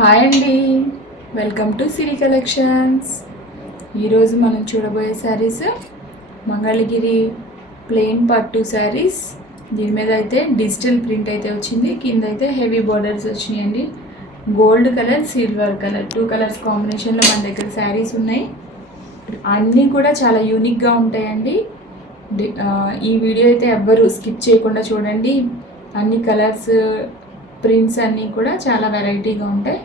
Hi అండి, welcome to Siri collections. ఈరోజు మనం చూడబోయే శారీస్ మంగళగిరి ప్లెయిన్ పట్టు శారీస్. దీని మీద అయితే డిజిటల్ ప్రింట్ అయితే వచ్చింది, కింద అయితే హెవీ బార్డర్స్ వచ్చినాయండి. Gold colour, silver colour, 2 colours కాంబినేషన్లో మన దగ్గర శారీస్ ఉన్నాయి. అన్నీ కూడా చాలా యూనిక్గా ఉంటాయండి. ఈ వీడియో అయితే ఎవ్వరు స్కిప్ చేయకుండా చూడండి. అన్ని కలర్స్, ప్రింట్స్ అన్నీ కూడా చాలా వెరైటీగా ఉంటాయి.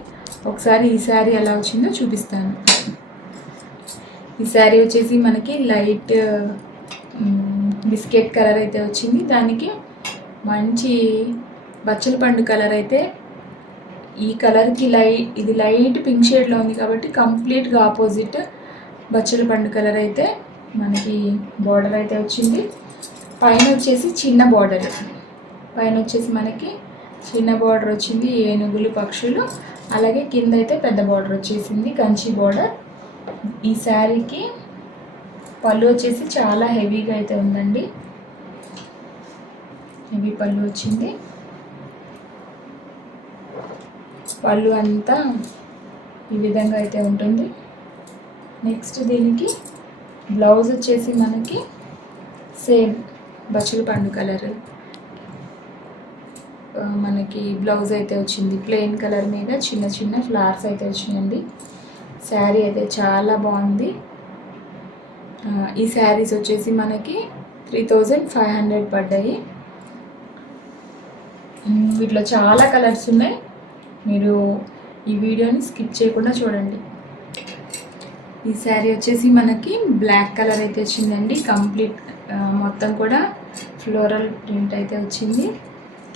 ఒకసారి ఈ శారీ ఎలా వచ్చిందో చూపిస్తాను. ఈ శారీ వచ్చేసి మనకి లైట్ బిస్కెట్ కలర్ అయితే వచ్చింది. దానికి మంచి బచ్చల పండు కలర్ అయితే, ఈ కలర్కి ఇది లైట్ పింక్ షేడ్లో ఉంది కాబట్టి కంప్లీట్గా ఆపోజిట్ బచ్చల పండు కలర్ అయితే మనకి బార్డర్ అయితే వచ్చింది. పైన వచ్చేసి చిన్న బార్డర్, పైన వచ్చేసి మనకి చిన్న బార్డర్ వచ్చింది, ఏనుగులు పక్షులు. అలాగే కింద అయితే పెద్ద బార్డర్ వచ్చేసింది, కంచి బార్డర్. ఈ శారీకి పళ్ళు వచ్చేసి చాలా హెవీగా అయితే ఉందండి, హెవీ పళ్ళు వచ్చింది. పళ్ళు అంతా ఈ విధంగా అయితే ఉంటుంది. నెక్స్ట్ దీనికి బ్లౌజ్ వచ్చేసి మనకి సేమ్ బచ్చల పండు కలర్ మనకి బ్లౌజ్ అయితే వచ్చింది. ప్లెయిన్ కలర్ మీద చిన్న చిన్న ఫ్లవర్స్ అయితే వచ్చినాయండి. శారీ అయితే చాలా బాగుంది. ఈ శారీస్ వచ్చేసి మనకి 3500 పడ్డాయి. వీటిలో చాలా కలర్స్ ఉన్నాయి, మీరు ఈ వీడియోని స్కిప్ చేయకుండా చూడండి. ఈ శారీ వచ్చేసి మనకి బ్లాక్ కలర్ అయితే వచ్చిందండి. కంప్లీట్ మొత్తం కూడా ఫ్లోరల్ ప్రింట్ అయితే వచ్చింది.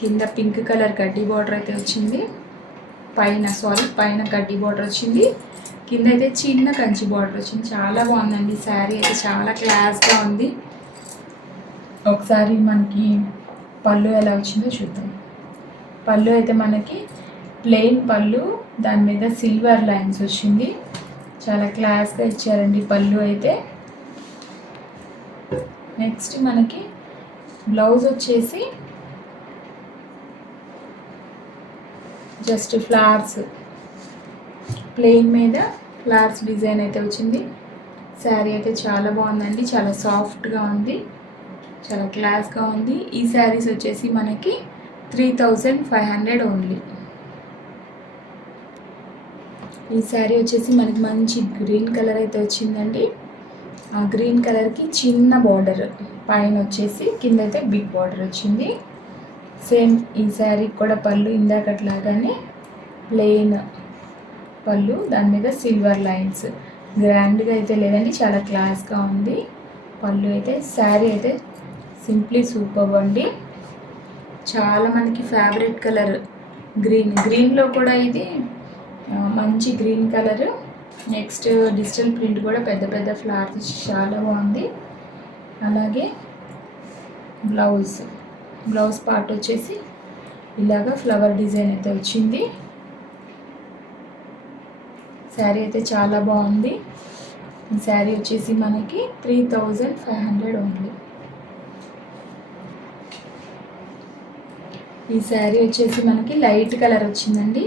కింద పింక్ కలర్ కడ్డీ బార్డర్ అయితే వచ్చింది. పైన కడ్డీ బార్డర్ వచ్చింది. కింద అయితే చిన్న కంచి బార్డర్ వచ్చింది. చాలా బాగుందండి శారీ అయితే, చాలా క్లాస్గా ఉంది. ఒకసారి మనకి పళ్ళు ఎలా వచ్చిందో చూద్దాం. పళ్ళు అయితే మనకి ప్లెయిన్ పళ్ళు, దాని మీద సిల్వర్ లైన్స్ వచ్చింది. చాలా క్లాస్గా ఇచ్చారండి పళ్ళు అయితే. నెక్స్ట్ మనకి బ్లౌజ్ వచ్చేసి జస్ట్ ఫ్లవర్స్, ప్లెయిన్ మీద ఫ్లవర్స్ డిజైన్ అయితే వచ్చింది. శారీ అయితే చాలా బాగుందండి, చాలా సాఫ్ట్గా ఉంది, చాలా క్లాస్గా ఉంది. ఈ శారీస్ వచ్చేసి మనకి 3500 ఓన్లీ. ఈ శారీ వచ్చేసి మనకి మంచి గ్రీన్ కలర్ అయితే వచ్చిందండి. ఆ గ్రీన్ కలర్కి చిన్న బార్డర్, పైన వచ్చేసి కింద అయితే బిగ్ బార్డర్ వచ్చింది. సేమ్ ఈ శారీకి కూడా పళ్ళు ఇందాకట్లాగానే ప్లెయిన్ పళ్ళు, దాని మీద సిల్వర్ లైన్స్. గ్రాండ్గా అయితే లేదండి, చాలా క్లాస్గా ఉంది పళ్ళు అయితే. శారీ అయితే సింప్లీ సూపర్ అండి. చాలా మనకి ఫేవరెట్ కలర్ గ్రీన్లో కూడా ఇది మంచి green colour. Next digital print కూడా పెద్ద పెద్ద ఫ్లవర్స్, చాలా బాగుంది. అలాగే బ్లౌజ్ పార్ట్ వచ్చేసి ఇలాగా ఫ్లవర్ డిజైన్ అయితే వచ్చింది. శారీ అయితే చాలా బాగుంది. ఈ శారీ వచ్చేసి మనకి 3500 ఓన్లీ. ఈ శారీ వచ్చేసి మనకి లైట్ కలర్ వచ్చిందండి,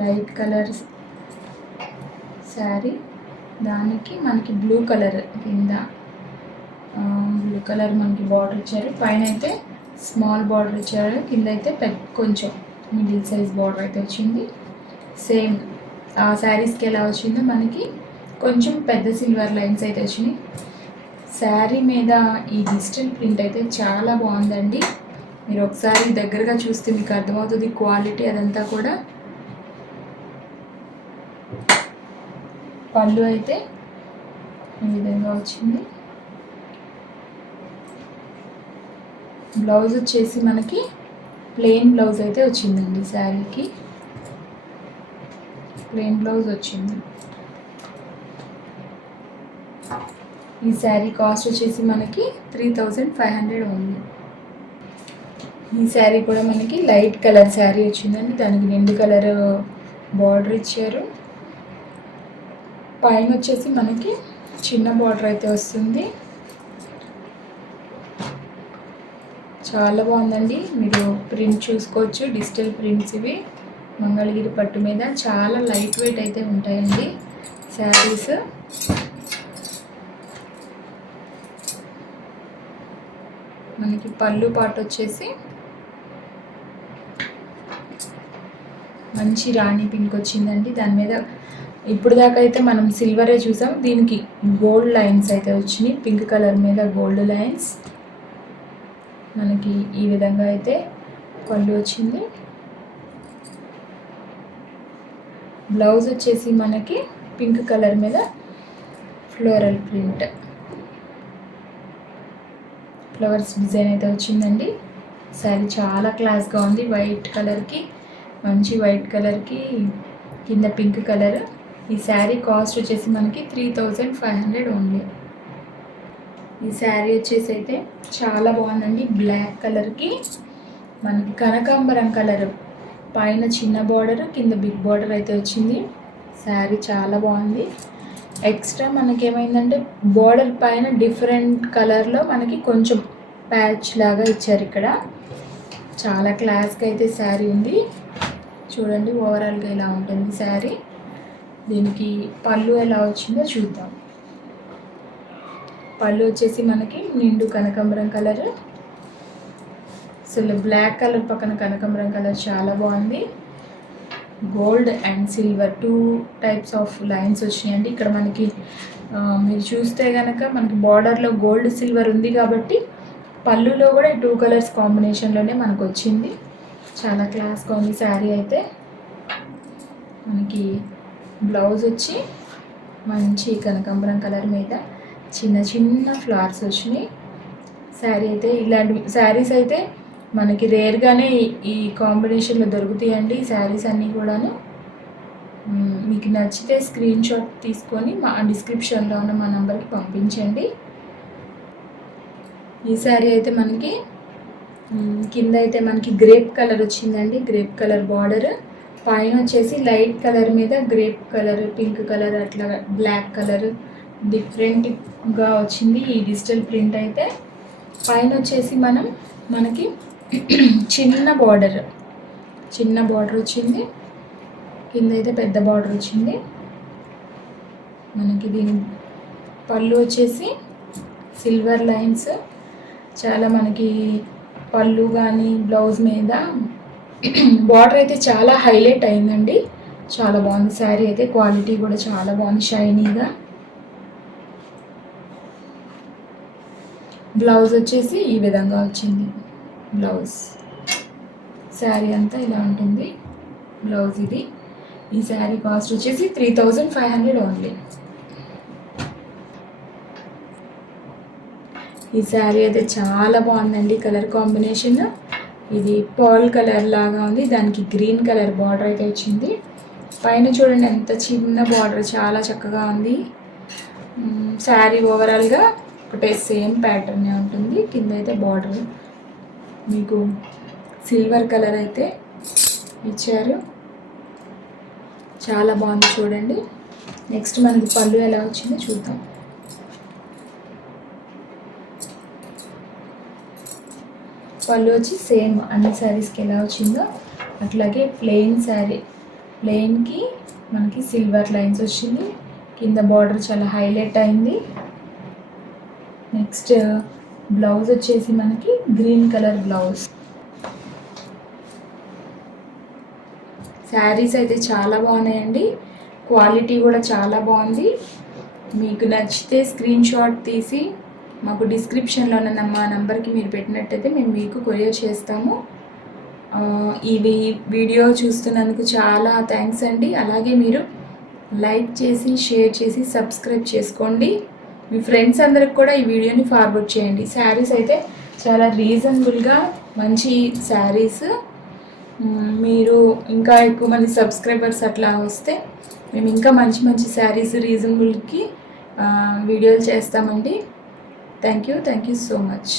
లైట్ కలర్ శారీ. దానికి మనకి బ్లూ కలర్ కింద బ్లూ కలర్ మనకి బార్డర్ ఇచ్చారు. పైన అయితే స్మాల్ బార్డర్ ఇచ్చారు, కింద అయితే కొంచెం మిడిల్ సైజ్ బార్డర్ అయితే వచ్చింది. సేమ్ ఆ శారీస్కి ఎలా వచ్చిందో మనకి కొంచెం పెద్ద సిల్వర్ లైన్స్ అయితే వచ్చినాయి. శారీ మీద ఈ డిజిటల్ ప్రింట్ అయితే చాలా బాగుందండి. మీరు ఒకసారి దగ్గరగా చూస్తే మీకు అర్థమవుతుంది క్వాలిటీ అదంతా కూడా. పళ్ళు అయితే ఈ విధంగా వచ్చింది. బ్లౌజ్ వచ్చేసి మనకి ప్లెయిన్ బ్లౌజ్ అయితే వచ్చిందండి. శారీకి ప్లెయిన్ బ్లౌజ్ వచ్చింది. ఈ శారీ కాస్ట్ వచ్చేసి మనకి 3500 ఉంది. ఈ శారీ కూడా మనకి లైట్ కలర్ శారీ వచ్చిందండి, దానికి నిండు కలర్ బార్డర్ ఇచ్చారు. పైన వచ్చేసి మనకి చిన్న బార్డర్ అయితే వస్తుంది. చాలా బాగుందండి, మీరు ప్రింట్ చూసుకోవచ్చు, డిజిటల్ ప్రింట్స్ ఇవి. మంగళగిరి పట్టు మీద చాలా లైట్ వెయిట్ అయితే ఉంటాయండి శారీస్. మనకి పళ్ళు పాటు వచ్చేసి మంచి రాణి పింక్ వచ్చిందండి. దాని మీద ఇప్పుడు దాకా అయితే మనం సిల్వరే చూసాం, దీనికి గోల్డ్ లైన్స్ అయితే వచ్చినాయి. పింక్ కలర్ మీద గోల్డ్ లైన్స్. మనకి ఈ విధంగా అయితే పళ్ళు వచ్చింది. బ్లౌజ్ వచ్చేసి మనకి పింక్ కలర్ మీద ఫ్లోరల్ ప్రింట్ ఫ్లవర్స్ డిజైన్ అయితే వచ్చిందండి. శారీ చాలా క్లాస్గా ఉంది. వైట్ కలర్కి మంచి వైట్ కలర్కి కింద పింక్ కలర్. ఈ శారీ కాస్ట్ వచ్చేసి మనకి 3500 ఓన్లీ. ఈ శారీ వచ్చేసి అయితే చాలా బాగుందండి. బ్లాక్ కలర్కి మనకి కనకాంబరం కలర్, పైన చిన్న బార్డర్ కింద బిగ్ బార్డర్ అయితే వచ్చింది. శారీ చాలా బాగుంది. ఎక్స్ట్రా మనకి ఏమైందంటే బార్డర్ పైన డిఫరెంట్ కలర్లో మనకి కొంచెం ప్యాచ్ లాగా ఇచ్చారు. ఇక్కడ చాలా క్లాస్గా అయితే శారీ ఉంది. చూడండి ఓవరాల్గా ఇలా ఉంటుంది శారీ. దీనికి పళ్ళు ఎలా వచ్చిందో చూద్దాం. పళ్ళు వచ్చేసి మనకి నిండు కనకాంబరం కలర్. అసలు బ్లాక్ కలర్ పక్కన కనకాంబరం కలర్ చాలా బాగుంది. Gold and silver 2 types of lines వచ్చినాయండి. ఇక్కడ మనకి మీరు చూస్తే కనుక మనకి బార్డర్లో గోల్డ్ సిల్వర్ ఉంది కాబట్టి పళ్ళులో కూడా 2 కలర్స్ కాంబినేషన్లోనే మనకు వచ్చింది. చాలా క్లాస్గా ఉంది శారీ అయితే. మనకి బ్లౌజ్ వచ్చి మంచి కనకాంబరం కలర్ మీద చిన్న చిన్న ఫ్లవర్స్ వచ్చినాయి. శారీ అయితే ఇలాంటి శారీస్ అయితే మనకి రేర్గానే ఈ కాంబినేషన్లో దొరుకుతాయండి. ఈ శారీస్ అన్నీ కూడాను. మీకు నచ్చితే స్క్రీన్ షాట్ తీసుకొని మా డిస్క్రిప్షన్లో ఉన్న మా నెంబర్కి పంపించండి. ఈ శారీ అయితే మనకి కింద అయితే మనకి గ్రేప్ కలర్ వచ్చిందండి. గ్రేప్ కలర్ బార్డర్, పైన వచ్చేసి లైట్ కలర్ మీద గ్రేప్ కలర్, పింక్ కలర్, అట్లా బ్లాక్ కలర్ డిఫరెంట్గా వచ్చింది ఈ డిజిటల్ ప్రింట్ అయితే. పైన వచ్చేసి మనకి చిన్న బార్డర్ వచ్చింది. కింద అయితే పెద్ద బార్డర్ వచ్చింది. మనకి దీని పళ్ళు వచ్చేసి సిల్వర్ లైన్స్. చాలా మనకి పళ్ళు కానీ బ్లౌజ్ మీద బార్డర్ అయితే చాలా హైలైట్ అయిందండి. చాలా బాగుంది శారీ అయితే. క్వాలిటీ కూడా చాలా బాగుంది, షైనీగా. బ్లౌజ్ వచ్చేసి ఈ విధంగా వచ్చింది. బ్లౌజ్ శారీ అంతా ఇలా ఉంటుంది. బ్లౌజ్ ఇది. ఈ శారీ కాస్ట్ వచ్చేసి 3500 ఓన్లీ. ఈ శారీ అయితే చాలా బాగుందండి. కలర్ కాంబినేషన్ ఇది పర్ల్ కలర్ లాగా ఉంది. దానికి గ్రీన్ కలర్ బార్డర్ అయితే వచ్చింది. పైన చూడండి ఎంత చిన్న బార్డర్, చాలా చక్కగా ఉంది. శారీ ఓవరాల్గా ఒకటే సేమ్ ప్యాటర్నే ఉంటుంది. కింద అయితే బార్డర్ మీకు సిల్వర్ కలర్ అయితే ఇచ్చారు. చాలా బాగుంది చూడండి. నెక్స్ట్ మనకి పళ్ళు ఎలా వచ్చిందో చూద్దాం. పళ్ళు వచ్చి సేమ్ అన్ని శారీస్కి ఎలా వచ్చిందో అట్లాగే ప్లెయిన్ శారీ, ప్లెయిన్కి మనకి సిల్వర్ లైన్స్ వచ్చింది. కింద బార్డర్ చాలా హైలైట్ అయింది. నెక్స్ట్ బ్లౌజ్ వచ్చేసి మనకి గ్రీన్ కలర్ బ్లౌజ్. శారీస్ అయితే చాలా బాగున్నాయండి. క్వాలిటీ కూడా చాలా బాగుంది. మీకు నచ్చితే స్క్రీన్ షాట్ తీసి మాకు డిస్క్రిప్షన్లో ఉన్న మా నెంబర్కి మీరు పెట్టినట్టయితే మేము మీకు కొరియర్ చేస్తాము. ఈ వీడియో చూస్తున్నందుకు చాలా థ్యాంక్స్ అండి. అలాగే మీరు లైక్ చేసి షేర్ చేసి సబ్స్క్రైబ్ చేసుకోండి. మీ ఫ్రెండ్స్ అందరికి కూడా ఈ వీడియోని ఫార్వర్డ్ చేయండి. శారీస్ అయితే చాలా రీజనబుల్గా మంచి శారీస్. మీరు ఇంకా ఎక్కువ మంది సబ్స్క్రైబర్స్ అట్లా వస్తే మేము ఇంకా మంచి మంచి శారీస్ రీజనబుల్కి వీడియోలు చేస్తామండి. Thank you so much.